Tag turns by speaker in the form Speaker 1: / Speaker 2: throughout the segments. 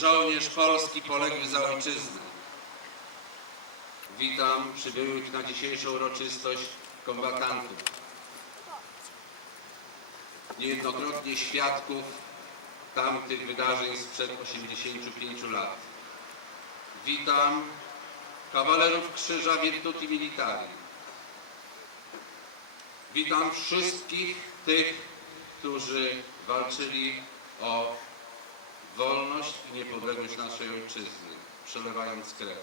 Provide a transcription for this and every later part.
Speaker 1: żołnierz polski poległy za ojczyznę. Witam przybyłych na dzisiejszą uroczystość kombatantów. Niejednokrotnie świadków tamtych wydarzeń sprzed 85 lat. Witam kawalerów Krzyża Virtuti Militari. Witam wszystkich tych, którzy walczyli o wolność i niepodległość naszej ojczyzny, przelewając krew.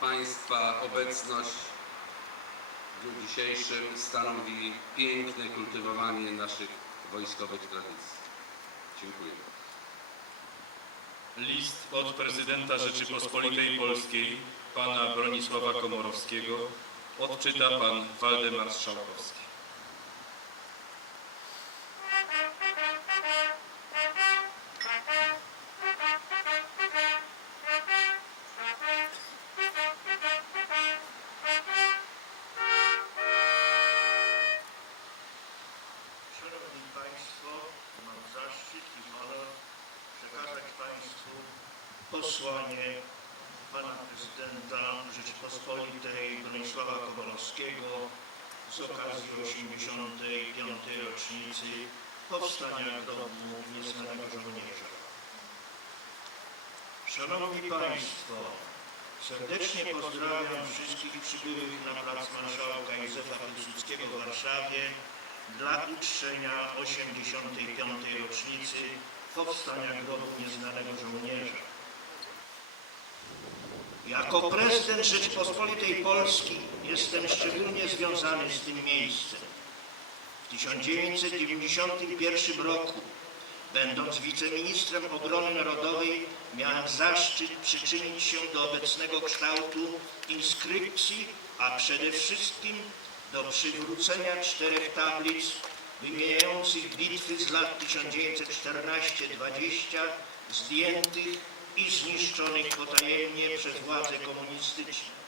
Speaker 1: Państwa obecność w dniu dzisiejszym stanowi piękne kultywowanie naszych wojskowych tradycji. Dziękuję.
Speaker 2: List od prezydenta Rzeczypospolitej Polskiej, pana Bronisława Komorowskiego, odczyta pan Waldemar Strzałkowski.
Speaker 3: Państwo, mam zaszczyt i honor przekazać Państwu posłanie Pana Prezydenta Rzeczypospolitej Bronisława Komorowskiego z okazji 85. rocznicy powstania grobu Nieznanego Żołnierza. Szanowni Państwo, serdecznie pozdrawiam wszystkich przybyłych na plac Marszałka Józefa Piłsudskiego w Warszawie dla uczczenia 85. rocznicy powstania grobu Nieznanego Żołnierza. Jako prezydent Rzeczypospolitej Polski jestem szczególnie związany z tym miejscem. W 1991 roku, będąc wiceministrem obrony narodowej, miałem zaszczyt przyczynić się do obecnego kształtu inskrypcji, a przede wszystkim do przywrócenia czterech tablic wymieniających bitwy z lat 1914-20 zdjętych i zniszczonych potajemnie przez władze komunistyczne.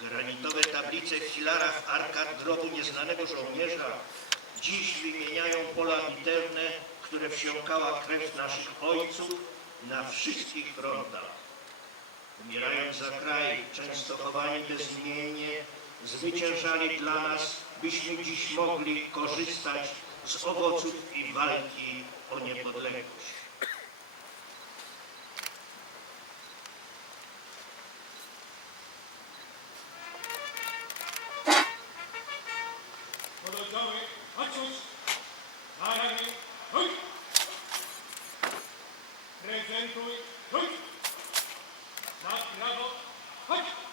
Speaker 3: Granitowe tablice w filarach arkad grobu nieznanego żołnierza dziś wymieniają pola bitewne, które wsiąkała krew naszych ojców na wszystkich frontach. Umierając za kraj, często chowani bezimiennie, zwyciężali dla nas, byśmy dziś mogli korzystać z owoców ich walki o niepodległość.
Speaker 4: Prezentuj, chodź! Na prawo, chodź!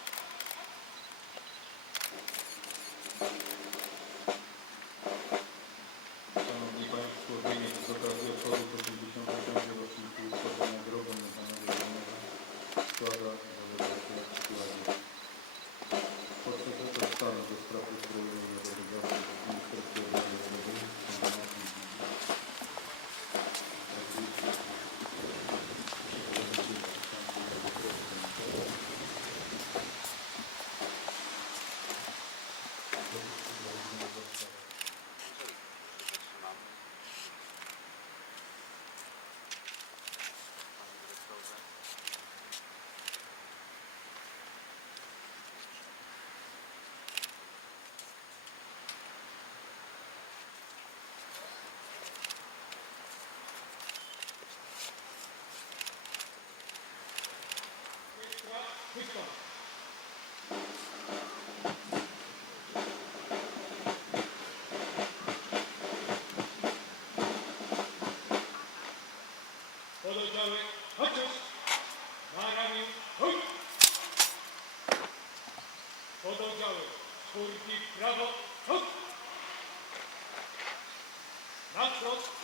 Speaker 4: Kurki, brawo, hop! Na
Speaker 5: wprost,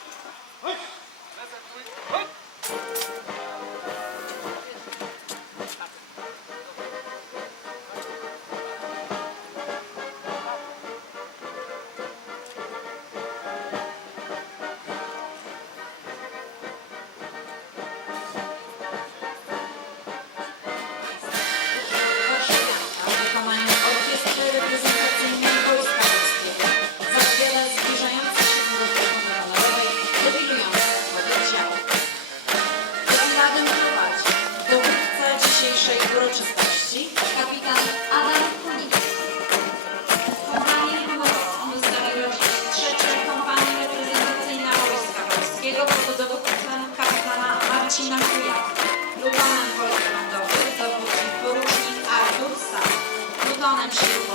Speaker 5: udanym się.